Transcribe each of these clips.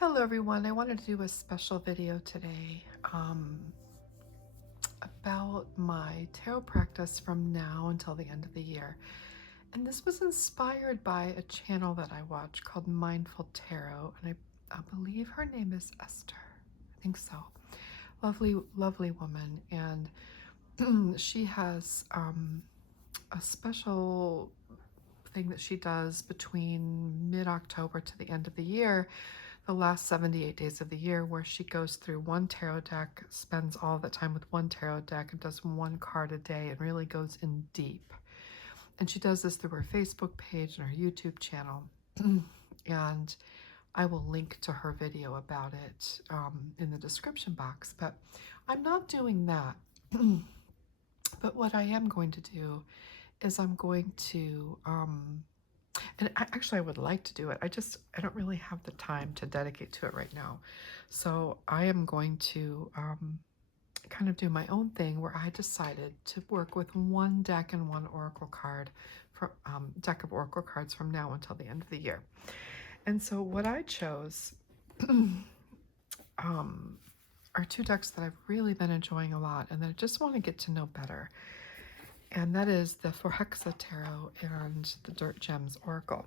Hello everyone, I wanted to do a special video today about my tarot practice from now until the end of the year. And this was inspired by a channel that I watch called Mindful Tarot, and I believe her name is Esther. I think so. Lovely, lovely woman. And she has a special thing that she does between mid-October to the end of the year, the last 78 days of the year, where she goes through one tarot deck, spends all the time with one tarot deck, and does one card a day and really goes in deep. And she does this through her Facebook page and her YouTube channel. And I will link to her video about it in the description box. But I'm not doing that. But what I am going to do is I'm going to and actually I would like to do it. I don't really have the time to dedicate to it right now. So I am going to kind of do my own thing where I decided to work with one deck and one oracle card for deck of oracle cards from now until the end of the year. And so what I chose are two decks that I've really been enjoying a lot and that I just want to get to know better. And that is the Hexa Tarot and the Dirt Gems Oracle.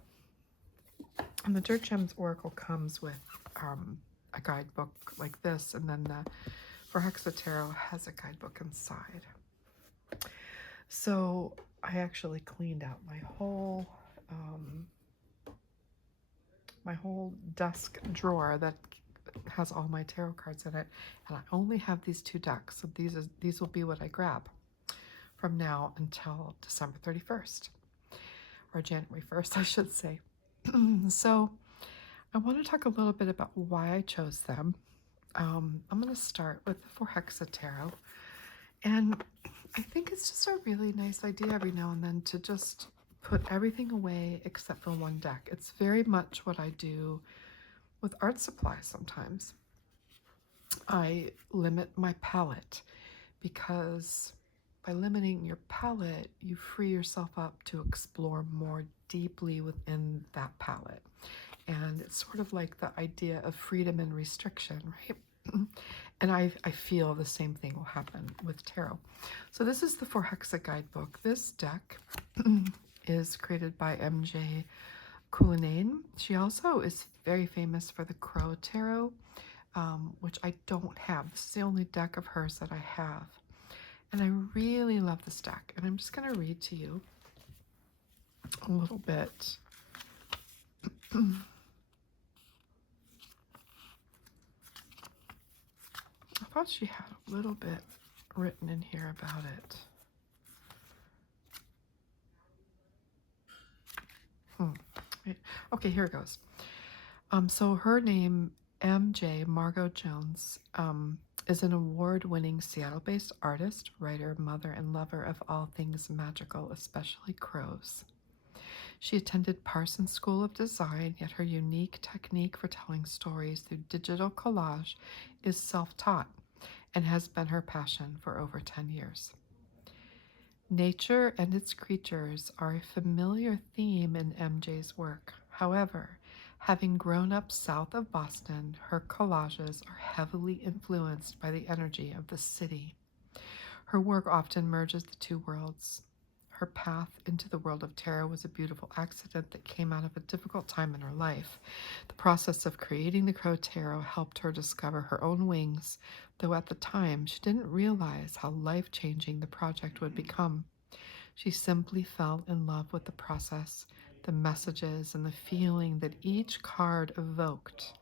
And the Dirt Gems Oracle comes with a guidebook like this, and then the Hexa Tarot has a guidebook inside. So I actually cleaned out my whole desk drawer that has all my tarot cards in it, and I only have these two decks. So these will be what I grab from now until December 31st, or January 1st, I should say. So I want to talk a little bit about why I chose them. I'm going to start with the Hexa Tarot. And I think it's just a really nice idea every now and then to just put everything away except for one deck. It's very much what I do with art supplies sometimes. I limit my palette because by limiting your palette, you free yourself up to explore more deeply within that palette. And it's sort of like the idea of freedom and restriction, right? And I feel the same thing will happen with tarot. So this is the Hexa guidebook. This deck is created by MJ Cullinane. She also is very famous for the Crow Tarot, which I don't have. This is the only deck of hers that I have. And I really love this deck. And I'm just going to read to you a little bit. I thought she had a little bit written in here about it. Okay, here it goes. So her name, MJ Margot Jones, is an award-winning Seattle-based artist, writer, mother, and lover of all things magical, especially crows. She attended Parsons School of Design, yet her unique technique for telling stories through digital collage is self-taught and has been her passion for over 10 years. Nature and its creatures are a familiar theme in MJ's work. However, having grown up south of Boston, her collages are heavily influenced by the energy of the city. Her work often merges the two worlds. Her path into the world of tarot was a beautiful accident that came out of a difficult time in her life. The process of creating the Crow Tarot helped her discover her own wings, though at the time she didn't realize how life-changing the project would become. She simply fell in love with the process, the messages, and the feeling that each card evoked.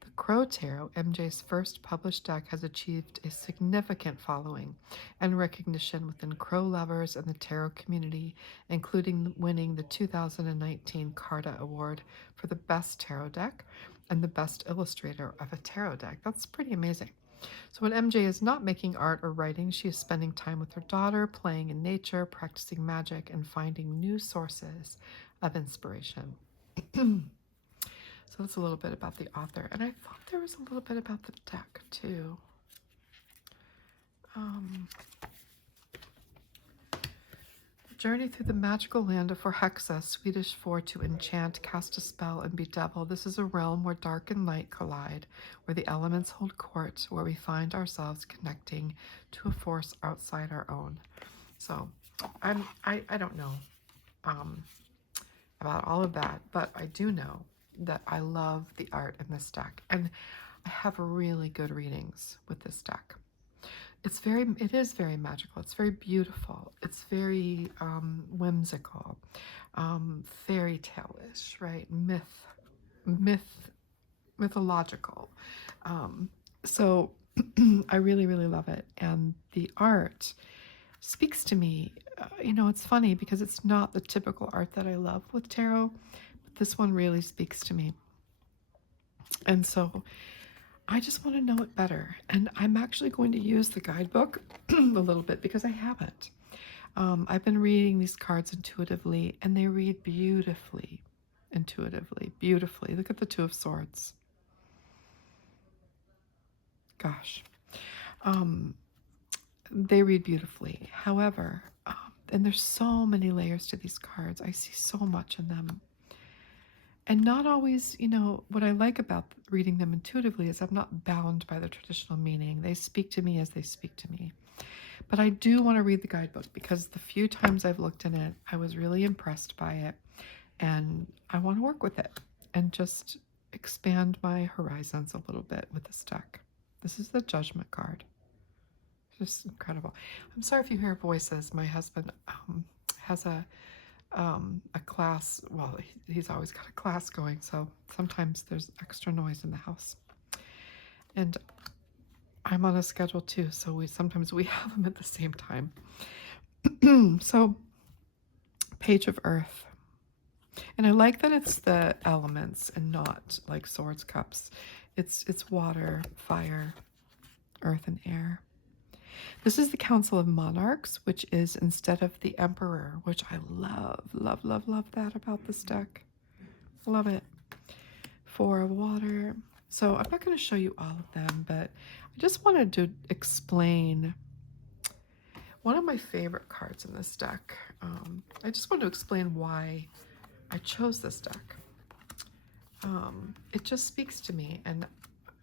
The Crow Tarot, MJ's first published deck, has achieved a significant following and recognition within crow lovers and the tarot community, including winning the 2019 Carta Award for the best tarot deck and the best illustrator of a tarot deck. That's pretty amazing. So when MJ is not making art or writing, she is spending time with her daughter, playing in nature, practicing magic, and finding new sources of inspiration. So that's a little bit about the author. And I thought there was a little bit about the deck, too. The Journey through the magical land of Hexa, Swedish for to enchant, cast a spell, and bedevil. This is a realm where dark and light collide, where the elements hold court, where we find ourselves connecting to a force outside our own. So, I don't know um, about all of that, but I do know that I love the art in this deck, and I have really good readings with this deck. It is very magical. It's very beautiful. It's very whimsical, fairy tale-ish, right? Mythological. So I really, really love it. And the art speaks to me. It's funny because it's not the typical art that I love with tarot, but this one really speaks to me. And so I just want to know it better. And I'm actually going to use the guidebook a little bit because I haven't. I've been reading these cards intuitively, and they read beautifully, intuitively, beautifully. Look at the Two of Swords. Gosh. They read beautifully. However, and there's so many layers to these cards. I see so much in them. And not always, what I like about reading them intuitively is I'm not bound by the traditional meaning. They speak to me as they speak to me. But I do want to read the guidebook because the few times I've looked in it, I was really impressed by it. And I want to work with it and just expand my horizons a little bit with this deck. This is the Judgment card. Just incredible. I'm sorry if you hear voices. My husband has a class. Well, he's always got a class going, so sometimes there's extra noise in the house. And I'm on a schedule too, so sometimes we have them at the same time. So, Page of Earth. And I like that it's the elements and not like swords, cups. It's water, fire, earth, and air. This is the Council of Monarchs, which is instead of the Emperor, which I love, love, love, love that about this deck. Love it. Four of water. So I'm not going to show you all of them, but I just wanted to explain one of my favorite cards in this deck. I just want to explain why I chose this deck. It just speaks to me, and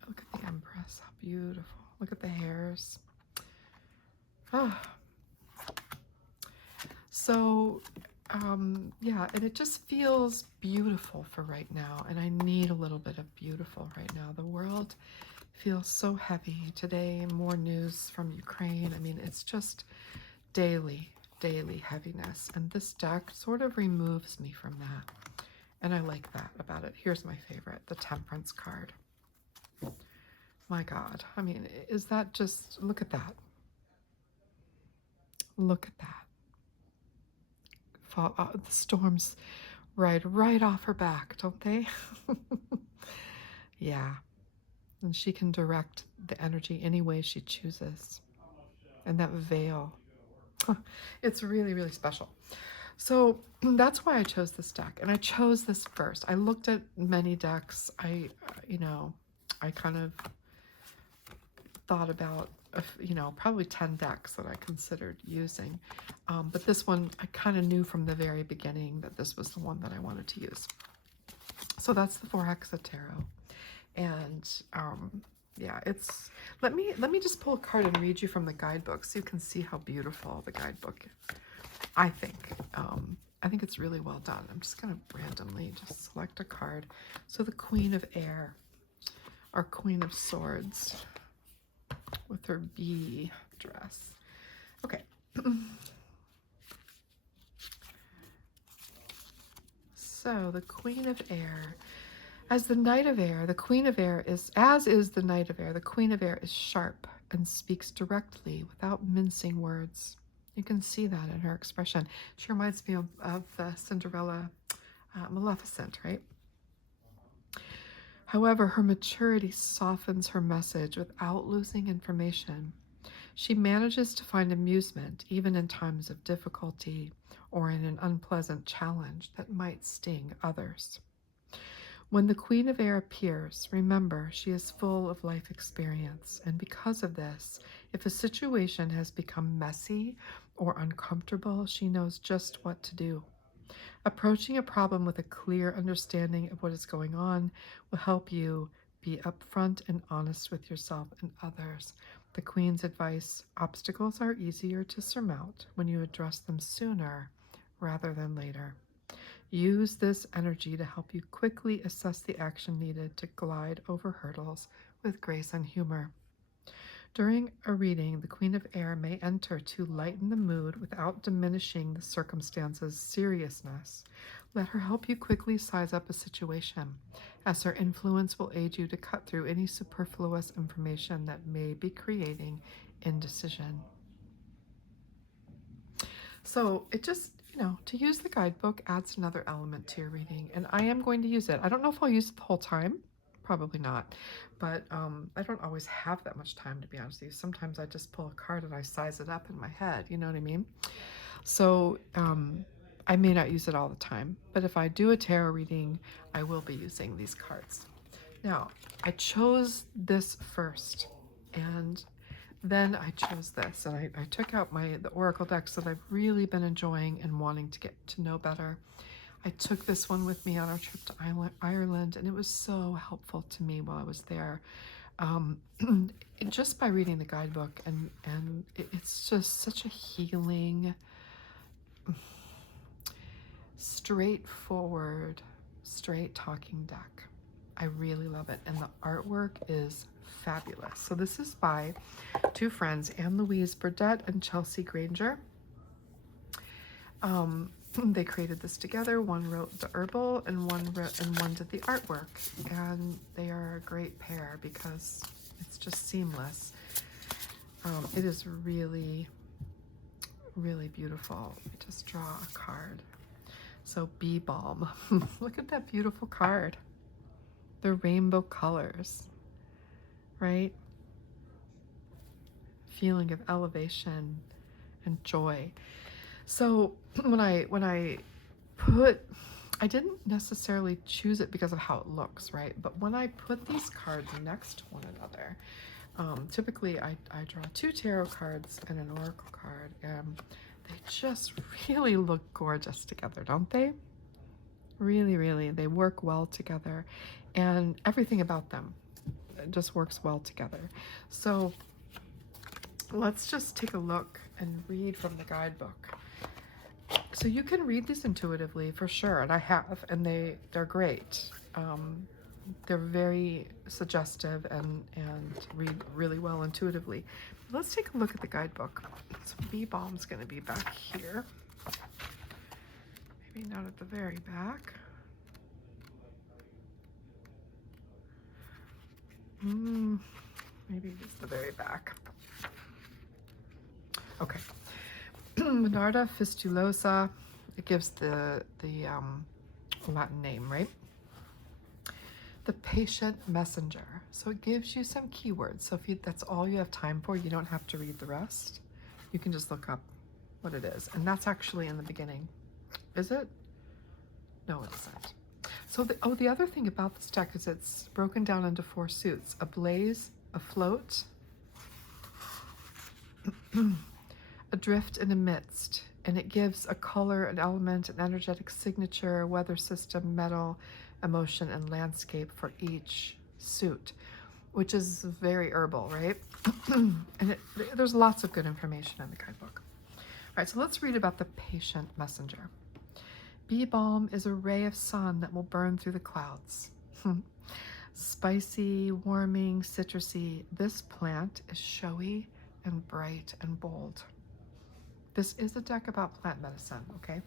look at the Empress, how beautiful. Look at the hairs. Oh. So, yeah, and it just feels beautiful for right now, and I need a little bit of beautiful right now. The world feels so heavy today. More news from Ukraine. I mean, it's just daily heaviness, and this deck sort of removes me from that, and I like that about it. Here's my favorite, the Temperance card. My God, I mean, is that just, look at that. Look at that. The storms ride right off her back, don't they? Yeah, and she can direct the energy any way she chooses. And that veil, it's really, really special. So that's why I chose this deck, and I chose this first. I looked at many decks. I kind of thought about, probably 10 decks that I considered using. But this one, I kind of knew from the very beginning that this was the one that I wanted to use. So that's the Hexa Tarot. And yeah, let me just pull a card and read you from the guidebook so you can see how beautiful the guidebook is. I think it's really well done. I'm just going to randomly just select a card. So the Queen of Air, or Queen of Swords, with her bee dress. Okay. So the Queen of Air. As the Knight of Air, the Queen of Air is, as is the Knight of Air, the Queen of Air is sharp and speaks directly without mincing words. You can see that in her expression. She reminds me of Cinderella, Maleficent, right? However, her maturity softens her message without losing information. She manages to find amusement even in times of difficulty or in an unpleasant challenge that might sting others. When the Queen of Air appears, remember she is full of life experience, and because of this, if a situation has become messy or uncomfortable, she knows just what to do. Approaching a problem with a clear understanding of what is going on will help you be upfront and honest with yourself and others. The Queen's advice: obstacles are easier to surmount when you address them sooner rather than later. Use this energy to help you quickly assess the action needed to glide over hurdles with grace and humor. During a reading, the Queen of Air may enter to lighten the mood without diminishing the circumstance's seriousness. Let her help you quickly size up a situation, as her influence will aid you to cut through any superfluous information that may be creating indecision. So it just, to use the guidebook adds another element to your reading, and I am going to use it. I don't know if I'll use it the whole time. Probably not, but I don't always have that much time, to be honest with you. Sometimes I just pull a card and I size it up in my head, you know what I mean? So I may not use it all the time, but if I do a tarot reading, I will be using these cards. Now, I chose this first, and then I chose this, and I took out the Oracle decks that I've really been enjoying and wanting to get to know better. I took this one with me on our trip to Ireland, and it was so helpful to me while I was there. Just by reading the guidebook, and it's just such a healing, straightforward, straight talking deck. I really love it, and the artwork is fabulous. So this is by two friends, Anne Louise Burdett and Chelsea Granger. They created this together. One wrote the herbal and one did the artwork, and they are a great pair because it's just seamless. It is really, really beautiful. Let me just draw a card. So Bee Balm. Look at that beautiful card. The rainbow colors, right? Feeling of elevation and joy. So when I didn't necessarily choose it because of how it looks, right? But when I put these cards next to one another, typically I draw two tarot cards and an oracle card, and they just really look gorgeous together, don't they? Really, really, they work well together, and everything about them just works well together. So let's just take a look and read from the guidebook. So you can read these intuitively for sure, and I have, and they're great. They're very suggestive and read really well intuitively. Let's take a look at the guidebook. So Bee Balm's going to be back here. Maybe not at the very back. Maybe just the very back. Okay. Monarda fistulosa. It gives the Latin name, right? The patient messenger. So it gives you some keywords. So if that's all you have time for, you don't have to read the rest. You can just look up what it is. And that's actually in the beginning. Is it? No, it isn't. So the other thing about this deck is it's broken down into 4 suits: ablaze, afloat, adrift, and amidst. And it gives a color, an element, an energetic signature, weather system, metal, emotion, and landscape for each suit, which is very herbal, right? And there's lots of good information in the guidebook. All right, so let's read about the patient messenger. Bee balm is a ray of sun that will burn through the clouds. Spicy, warming, citrusy, this plant is showy and bright and bold. This is a deck about plant medicine, okay?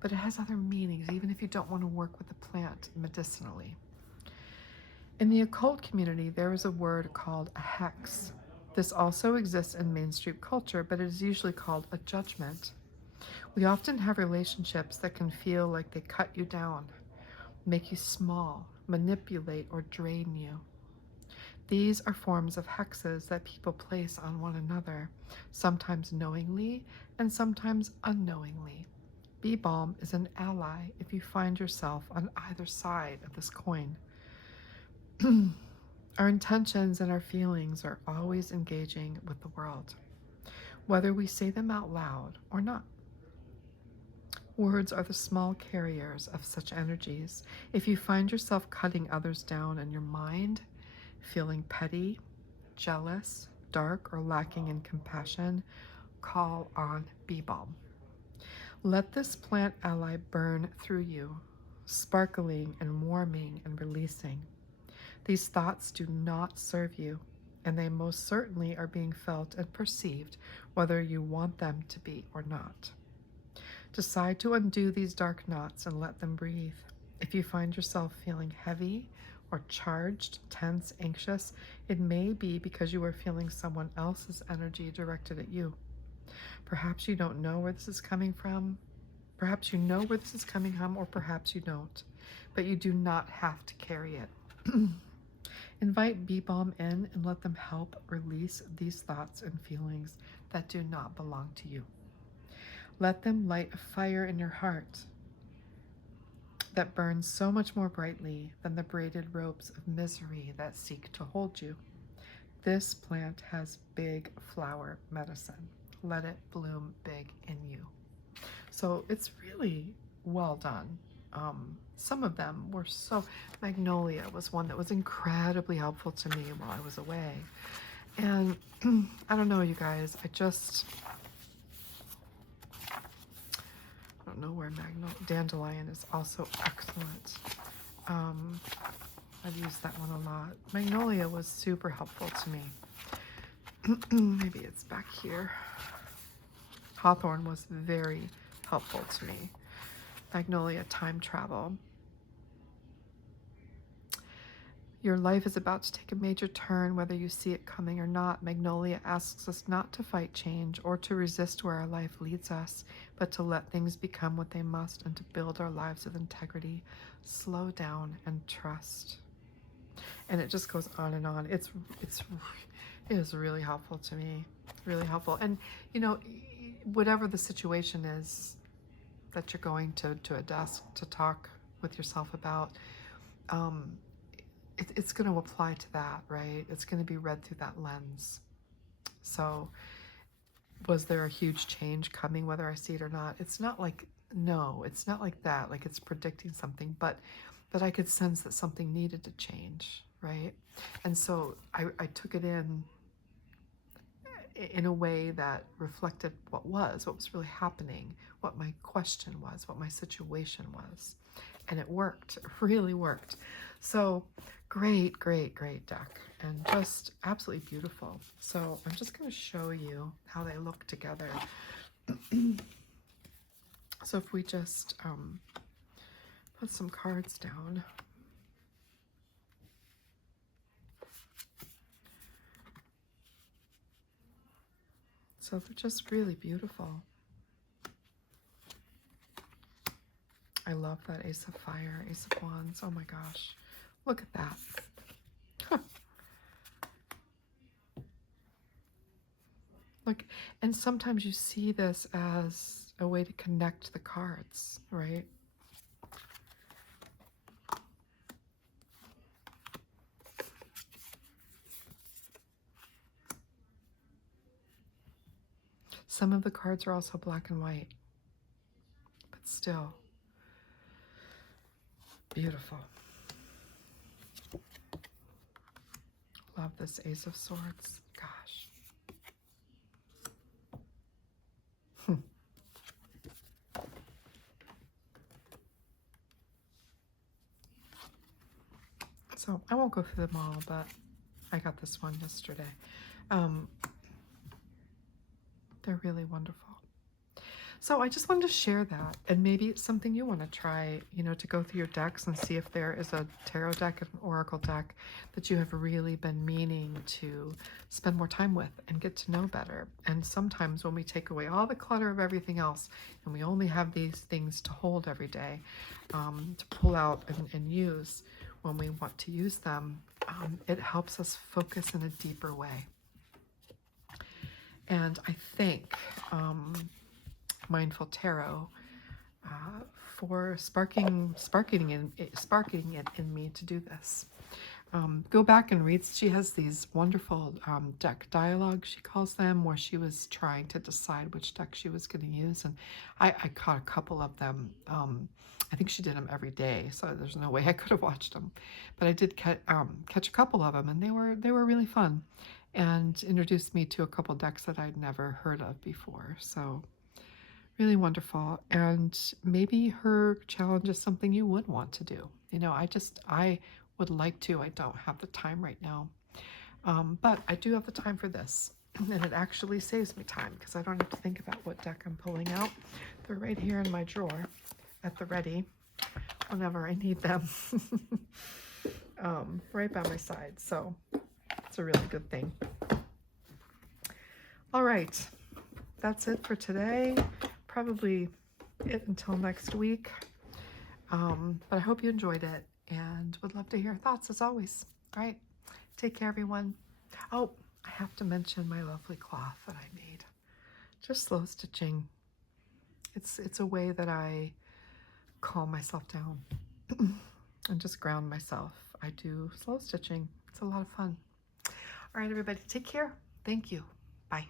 But it has other meanings, even if you don't want to work with the plant medicinally. In the occult community, there is a word called a hex. This also exists in mainstream culture, but it is usually called a judgment. We often have relationships that can feel like they cut you down, make you small, manipulate, or drain you. These are forms of hexes that people place on one another, sometimes knowingly and sometimes unknowingly. Bee balm is an ally if you find yourself on either side of this coin. Our intentions and our feelings are always engaging with the world. whether we say them out loud or not. Words are the small carriers of such energies. If you find yourself cutting others down in your mind, feeling petty, jealous, dark, or lacking in compassion, call on bee balm. Let this plant ally burn through you, sparkling and warming and releasing. These thoughts do not serve you, and they most certainly are being felt and perceived, whether you want them to be or not. Decide to undo these dark knots and let them breathe. If you find yourself feeling heavy or charged, tense, anxious, it may be because you are feeling someone else's energy directed at you. Perhaps you don't know where this is coming from. Perhaps you know where this is coming from, or perhaps you don't. But you do not have to carry it. Invite bee balm in and let them help release these thoughts and feelings that do not belong to you. Let them light a fire in your heart that burns so much more brightly than the braided ropes of misery that seek to hold you. This plant has big flower medicine. Let it bloom big in you. So it's really well done. Some of them were so... Magnolia was one that was incredibly helpful to me while I was away. And I don't know, you guys, I don't know where Dandelion is also excellent. I've used that one a lot. Magnolia was super helpful to me. Maybe it's back here. Hawthorn was very helpful to me. Magnolia, time travel. Your life is about to take a major turn, whether you see it coming or not. Magnolia asks us not to fight change or to resist where our life leads us, but to let things become what they must and to build our lives with integrity. Slow down and trust. And it just goes on and on. It is really helpful to me. Really helpful. And, you know, whatever the situation is that you're going to a desk to talk with yourself about, it's going to apply to that, right? It's going to be read through that lens. So was there a huge change coming, whether I see it or not? It's not like, no, it's not like that, like it's predicting something, but I could sense that something needed to change, right? And so I took it in a way that reflected what was really happening, what my question was, what my situation was. And it worked. It really worked. So great deck, and just absolutely beautiful. So I'm just going to show you how they look together. So if we just put some cards down. So they're just really beautiful. I love that Ace of Fire, Ace of Wands. Oh my gosh. Look at that. Huh. Look, and sometimes you see this as a way to connect the cards, right? Some of the cards are also black and white, but still beautiful. Love this Ace of Swords. Gosh. So I won't go through them all, but I got this one yesterday. They're really wonderful. So I just wanted to share that, and maybe it's something you want to try, you know, to go through your decks and see if there is a tarot deck and an oracle deck that you have really been meaning to spend more time with and get to know better. And sometimes when we take away all the clutter of everything else and we only have these things to hold every day, to pull out and use when we want to use them, it helps us focus in a deeper way. And I think Mindful Tarot for sparking it in me to do this. Go back and read. She has these wonderful deck dialogues, she calls them, where she was trying to decide which deck she was going to use. And I caught a couple of them. I think she did them every day, so there's no way I could have watched them. But I did catch a couple of them, and they were really fun, and introduced me to a couple decks that I'd never heard of before. So really wonderful. And maybe her challenge is something you would want to do. You know, I would like to. I don't have the time right now. But I do have the time for this. And it actually saves me time because I don't have to think about what deck I'm pulling out. They're right here in my drawer at the ready whenever I need them. Right by my side. So it's a really good thing. All right. That's it for today. Probably it until next week. But I hope you enjoyed it and would love to hear your thoughts as always. All right. Take care, everyone. Oh, I have to mention my lovely cloth that I made. Just slow stitching. It's a way that I calm myself down and just ground myself. I do slow stitching. It's a lot of fun. All right, everybody, take care. Thank you. Bye.